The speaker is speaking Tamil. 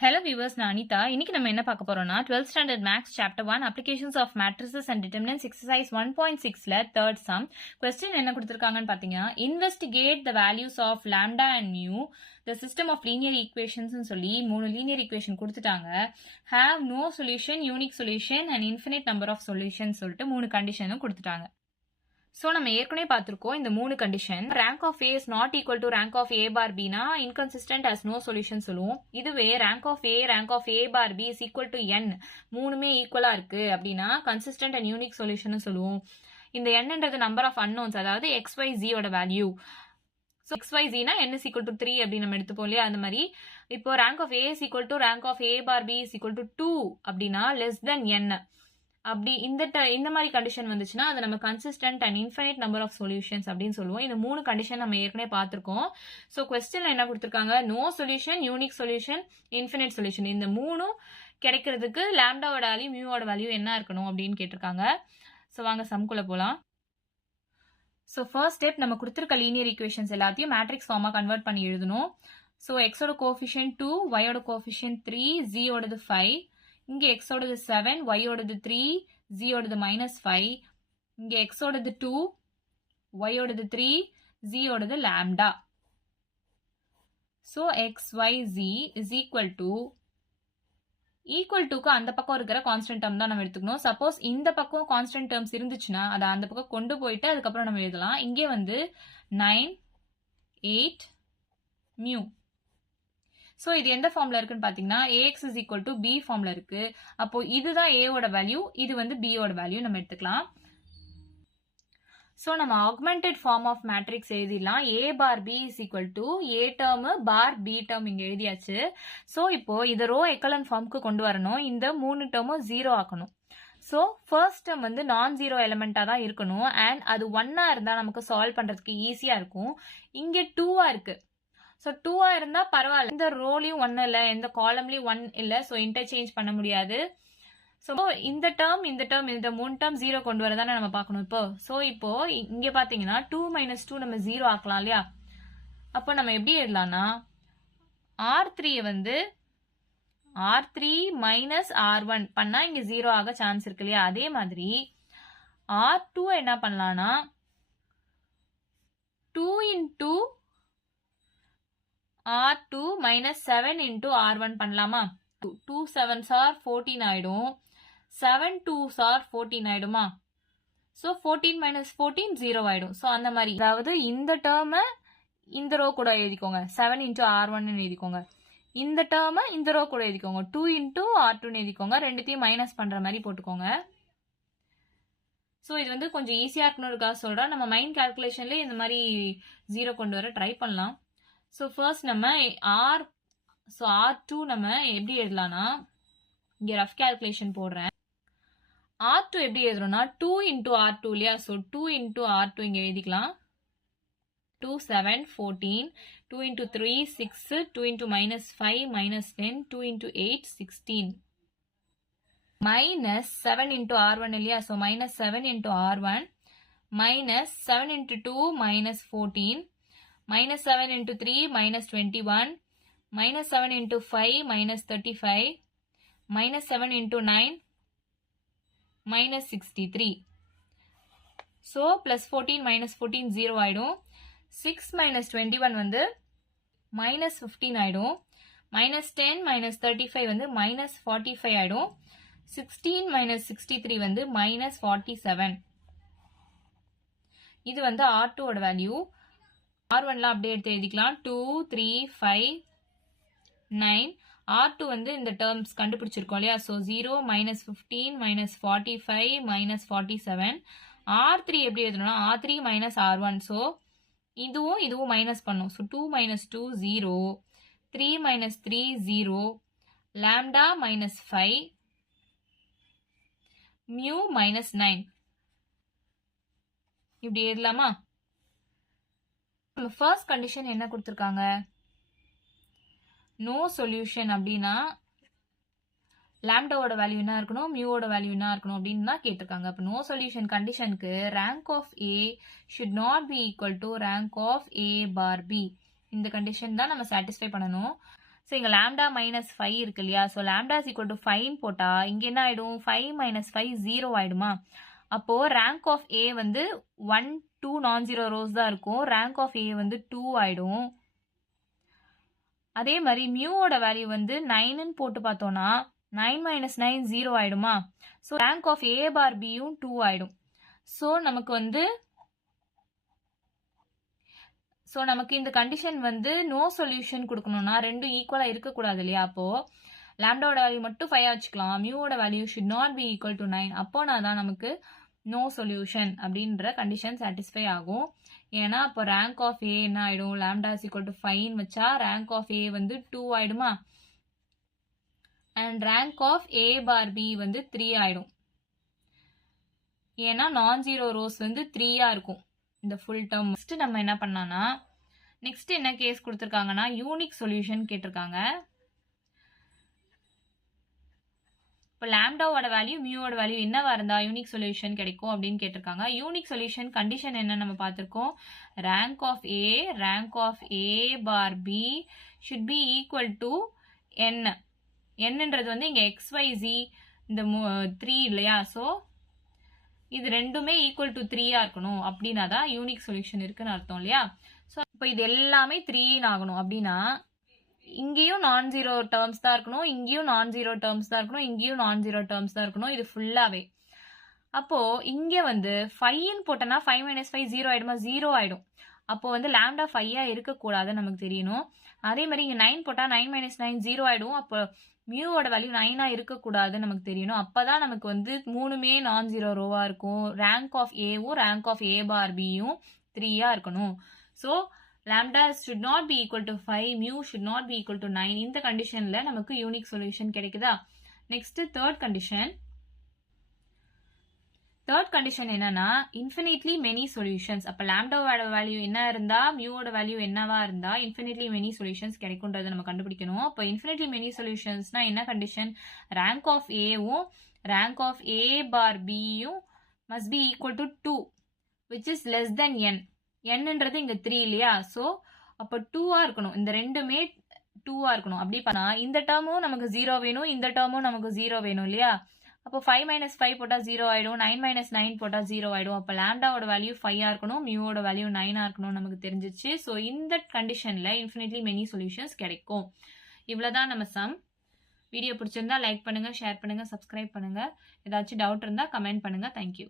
Hello viewers, நான் அனிதா. இன்னைக்கு நம்ம என்ன பார்க்க போறோம்னா 12th standard maths chapter 1 applications of matrices and determinants exercise 1.6ல third sum. Question என்ன கொடுத்திருக்காங்கன்னு பாத்தீங்கன்னா, investigate the values of lambda and mu the system of linear equations னு சொல்லி மூணு linear equation கொடுத்துட்டாங்க. have no solution, unique solution and infinite number of solutions சொல்லிட்டு மூணு கண்டிஷனும் கொடுத்துட்டாங்க. ஸோ நம்ம ஏற்கனவே பார்த்துருக்கோம் இந்த மூணு condition. Rank of A is not equal to rank of A bar பினா இன்கன்சிஸ்டன்ட் அஸ் நோ சொல்யூஷன் சொல்லுவோம். இதுவே rank of A bar B is equal to N, மூணுமே ஈக்குவலா இருக்கு அப்படின்னா கன்சிஸ்டன்ட் அண்ட் யூனிக் சொல்யூஷன் சொல்லுவோம். இந்த என்னன்றது நம்பர் ஆஃப் அன்னோன்ஸ், அதாவது எக்ஸ் ஒய் ஜியோட வேல்யூ. ஸோ எக்ஸ் ஒய் ஜினா என் இஸ் ஈக்குவல் டு 3 அப்படின்னு நம்ம எடுத்துப்போம் இல்லையா, அந்த மாதிரி இப்போ rank of A is equal to rank of A bar B is equal to 2 அப்படின்னா லெஸ் தென் என். அப்படி இந்த மாதிரி கண்டிஷன் வந்துச்சுன்னா அது நம்ம consistent and infinite number of solutions அப்படின்னு சொல்லுவோம். இந்த மூணு கண்டிஷன் நம்ம ஏற்கனவே பார்த்துருக்கோம். ஸோ கொஸ்டின்ல என்ன கொடுத்துருக்காங்க, no solution, unique solution, infinite solution, இந்த மூணும் கிடைக்கிறதுக்கு லாம்டாவோட வேல்யூ மியூவோட வேல்யூ என்ன இருக்கணும் அப்படின்னு கேட்டிருக்காங்க. ஸோ வாங்க சம்குள்ள போகலாம். ஸோ ஃபர்ஸ்ட் ஸ்டெப், நம்ம கொடுத்துருக்க லீனியர் ஈக்குவேஷன்ஸ் எல்லாத்தையும் மேட்ரிக்ஸ் ஃபார்மாக கன்வெர்ட் பண்ணி எழுதணும். ஸோ எக்ஸோட கோஃபிஷியன்ட் 2, ஒயோட கோஃபிஷியன்ட் 3, ஜியோடது 5, இங்கே எக்ஸோடது 7, ஒயோடது 3, ஜியோடது -5, இங்கே எக்ஸோடது 2, ஒயோடது 3, ஜியோடது lambda. So X Y Z is equal டுக்கு அந்த பக்கம் இருக்கிற கான்ஸ்டன்ட் டேர்ம் தான் நம்ம எடுத்துக்கணும். சப்போஸ் இந்த பக்கம் கான்ஸ்டன்ட் டேர்ம்ஸ் இருந்துச்சுன்னா அதை அந்த பக்கம் கொண்டு போயிட்டு அதுக்கப்புறம் நம்ம எழுதலாம். இங்கே வந்து 9, 8 மியூ. ஸோ இது எந்த ஃபார்ம்ல இருக்குன்னு பாத்தீங்கன்னா Ax is equal to B ஃபார்ம்ல இருக்கு. அப்போ இதுதான் ஏவோட வேல்யூ, இது வந்து பியோட வேல்யூ நம்ம எடுத்துக்கலாம். ஸோ நம்ம ஆக்மெண்டட் ஃபார்ம் ஆஃப் மேட்ரிக்ஸ் எழுதிடலாம். A bar B is equal to A term bar B term இங்க எழுதியாச்சு. ஸோ இப்போ இதை ரோ எக்கலன் ஃபார்முக்கு கொண்டு வரணும். இந்த மூணு டேர்மும் 0 ஆக்கணும். ஸோ ஃபர்ஸ்ட் டேர்ம் வந்து நான் ஜீரோ எலிமெண்டா தான் இருக்கணும். அண்ட் அது 1ஆ இருந்தா நமக்கு சால்வ் பண்றதுக்கு ஈஸியா இருக்கும். இங்க 2ஆ இருக்கு. ஸோ 2ஆ இருந்தா பரவாயில்ல, இந்த ரோலையும் 1 இல்லை, இந்த காலம்லயும் 1 இல்லை, ஸோ இன்டர்சேஞ்ச் பண்ண முடியாது. ஸோ இந்த டேர்ம் இந்த மூணு டேர்ம் 0 கொண்டு வரதானே நம்ம பார்க்கணும் இப்போ. ஸோ இப்போ இங்க பாத்தீங்கன்னா 2 - 2 நம்ம 0 ஆக்கலாம் இல்லையா. அப்போ நம்ம எப்படி எழுதலாம்னா R3 வந்து R3 - R1 பண்ணா இங்க 0 ஆக சான்ஸ் இருக்கு இல்லையா. அதே மாதிரி R2 என்ன பண்ணலாம்னா 2 × R2 - 7 × R1 பண்ணலாமா. 2 7s are 14 ஆயிடும், 7 2s are 14 ஆயிடுமா. ஸோ 14 - 14 0 ஆயிடும். ஸோ அந்த மாதிரி, அதாவது இந்த டேர்மை இந்த ரோ கூட எழுதிக்கோங்க, 7 × R1 எழுதிக்கோங்க. இந்த டேர்மை இந்த ரோ கூட எழுதிக்கோங்க, 2 × R2 எழுதிக்கோங்க. ரெண்டுத்தையும் மைனஸ் பண்ற மாதிரி போட்டுக்கோங்க. ஸோ இது வந்து கொஞ்சம் ஈஸியா இருக்கணும்னுக்காக சொல்றேன். நம்ம மைண்ட் கால்குலேஷன்ல இந்த மாதிரி 0 கொண்டு வர ட்ரை பண்ணலாம். ஸோ ஃபர்ஸ்ட் நம்ம R2 நம்ம எப்படி எழுதலாம்னா, இங்க ரஃப் கால்குலேஷன் போடுறேன். R2 எப்படி எழுதுறோம்னா 2 × R2 இல்லையா. ஸோ 2 × R2 இங்க எழுதிக்கலாம். 2 7 14, 2 × 3 6, 2 × -5 -10, 2 × 8 16, -7 × R1 இல்லையா. So -7 × R1, -7 × 2 -14, -7 × 3 -21, -7 × 5 -35, -7 × 9 -63. ஸோ +14 -14 0 ஆயிடும். 6 - 21 வந்து -15 ஆயிடும். -10 -35 வந்து -45 ஆயிடும். 16 - 63 வந்து -47. இது வந்து R2 ஓட வேல்யூ. R1லாம் அப்படியே எடுத்து எழுதிக்கலாம். 2 3 5 9. R2 வந்து இந்த டேர்ம்ஸ் கண்டுபிடிச்சிருக்கோம் இல்லையா. ஸோ 0 -15 -45 -47. R3 எப்படி எழுதணும்னா R3 - R1. ஸோ இதுவும் மைனஸ் பண்ணும். So 2 - 2 0, 3 - 3 0, lambda -5, mu -9. இப்படி எழுதலாமா. ஃபர்ஸ்ட் கண்டிஷன் என்ன கொடுத்துருக்காங்க, நோ சொல்யூஷன் அப்படின்னா லாம்டாவோட வேல்யூ என்ன இருக்கணும், மியூவோட வேல்யூ என்ன இருக்கணும் அப்படின்னு தான் கேட்டிருக்காங்க. அப்போ நோ சொல்யூஷன் கண்டிஷனுக்கு rank of A should not be equal to rank of A bar B. இந்த கண்டிஷன் தான் நம்ம சாட்டிஸ்ஃபை பண்ணணும். ஸோ இங்கே லேம்டா மைனஸ் 5 இருக்கு இல்லையா? So lambda is equal to 5 போட்டால் இங்கே என்ன ஆகிடும்? 5 மைனஸ் 5 0 ஆகிடுமா? அப்போது ரேங்க் ஆஃப் ஏ வந்து 1 2 நான் ஜீரோ ரோஸ் தான் இருக்கும். ரேங்க் ஆஃப் ஏ வந்து 2 ஆகிடும். அதே மாதிரி மியூவோட வேல்யூ வந்து 9ன்னு போட்டு பார்த்தோன்னா 9 minus 9 0 ஆகிடுமா? So rank of A பார் பியும் 2 ஆகிடும். ஸோ நமக்கு இந்த கண்டிஷன் வந்து நோ சொல்யூஷன் கொடுக்கணும்னா ரெண்டும் ஈக்குவலாக இருக்கக்கூடாது இல்லையா? அப்போது லேம்டாவோட வேல்யூ மட்டும் 5 வச்சுக்கலாம். மியூவோட value should not be equal to 9. அப்போனா தான் நமக்கு நோ சொல்யூஷன் அப்படின்ற கண்டிஷன் சாட்டிஸ்ஃபை ஆகும். ஏன்னா அப்போ ரேங்க் ஆஃப் ஏ என்ன ஆகிடும்? லேம்டா இஸ் ஈக்குவல் டு 5 வச்சா ரேங்க் ஆஃப் ஏ வந்து 2 ஆகிடுமா? And rank of A bar B வந்து 3 ஆகிடும். ஏன்னா நான் ஜீரோ ரோஸ் வந்து 3 இருக்கும் இந்த ஃபுல் டேர்ம். நெக்ஸ்ட் நம்ம என்ன பண்ணலாம்னா நெக்ஸ்ட் என்ன கேஸ் கொடுத்துருக்காங்கன்னா யூனிக் சொல்யூஷன் கேட்டிருக்காங்க. இப்போ லேம்டாவோட வேல்யூ மியூவோட வேல்யூ என்னவா இருந்தா யூனிக் சொல்யூஷன் கிடைக்கும் அப்படின்னு கேட்டிருக்காங்க. யூனிக் சொல்யூஷன் கண்டிஷன் என்ன நம்ம பார்த்துருக்கோம். Rank of A bar B should be equal to N. என்னன்றது வந்து இங்கே XYZ இந்த 3 இல்லையா? ஸோ இது ரெண்டுமே ஈக்குவல் டு 3 இருக்கணும். அப்படின்னா தான் யூனிக் சொல்யூஷன் இருக்குன்னு அர்த்தம் இல்லையா? ஸோ இப்போ இது எல்லாமே 3 ஆகணும் அப்படின்னா இங்கேயும் நான் ஜீரோ டேர்ம்ஸ் தான் இருக்கணும், இங்கேயும் நான் ஜீரோ டேர்ம்ஸ் தான் இருக்கணும், இங்கேயும் நான் ஜீரோ டேர்ம்ஸ் தான் இருக்கணும். இது ஃபுல்லாவே. அப்போ இங்க வந்து 5ன்னு போட்டோன்னா 5 மைனஸ் 5 0 ஆயிடுமா? 0 ஆயிடும். அப்போ வந்து லேம்டா 5 இருக்கக்கூடாதுன்னு நமக்கு தெரியணும். அதே மாதிரி இங்க 9 போட்டா 9 மைனஸ் 9 0 ஆயிடும். அப்போ மியூவோட வேல்யூ 9 இருக்கக்கூடாதுன்னு நமக்கு தெரியணும். அப்பதான் நமக்கு வந்து மூணுமே நான் ஜீரோ ரோவா இருக்கும். ரேங்க் ஆஃப் ஏவும் ரேங்க் ஆஃப் ஏ பார் பியும் 3 இருக்கணும். So lambda should not be equal to 5, mu should not be equal to 9. இந்த கண்டிஷன்ல நமக்கு யூனிக் சொல்யூஷன் கிடைக்குதா? நெக்ஸ்ட் தேர்ட் கண்டிஷன் என்னன்னா இன்ஃபினிட்லி மெனி சொல்யூஷன்ஸ். அப்ப லாம்டாவோட வேல்யூ என்ன இருந்தா மியூவோட வேல்யூ என்னவா இருந்தா இன்ஃபினிட்லி மெனி சொல்யூஷன்ஸ் கிடைக்கும்ன்றதை நம்ம கண்டுபிடிக்கணும். அப்போ இன்ஃபினிட்லி மெனி சொல்யூஷன்ஸ்னா என்ன கண்டிஷன்? ரேங்க் ஆஃப் ஏவும் ரேங்க் ஆஃப் ஏ பார் பியும் must be equal to 2 which is less than n. என்னன்றது இங்க 3 இல்லையா? ஸோ அப்போ 2 இருக்கணும். இந்த ரெண்டுமே 2 இருக்கணும். அப்படி பண்ணா இந்த டேர்மும் நமக்கு 0 வேணும், இந்த டேர்மும் நமக்கு 0 வேணும் இல்லையா? அப்போ 5 மைனஸ் 5 போட்டா 0 ஆயிடும், 9 மைனஸ் 9 போட்டா 0 ஆயிடும். அப்போ லாம்டாவோட வேல்யூ 5 இருக்கணும், மியூவோட வேல்யூ 9 இருக்கணும் நமக்கு தெரிஞ்சிச்சு. ஸோ இந்த கண்டிஷன்ல இன்ஃபினிட்லி மெனி சொல்யூஷன்ஸ் கிடைக்கும். இவ்வளவுதான் நம்ம சம். வீடியோ பிடிச்சிருந்தா லைக் பண்ணுங்க, ஷேர் பண்ணுங்க, சப்ஸ்கிரைப் பண்ணுங்க. ஏதாச்சும் டவுட் இருந்தா கமெண்ட் பண்ணுங்க. தேங்க்யூ.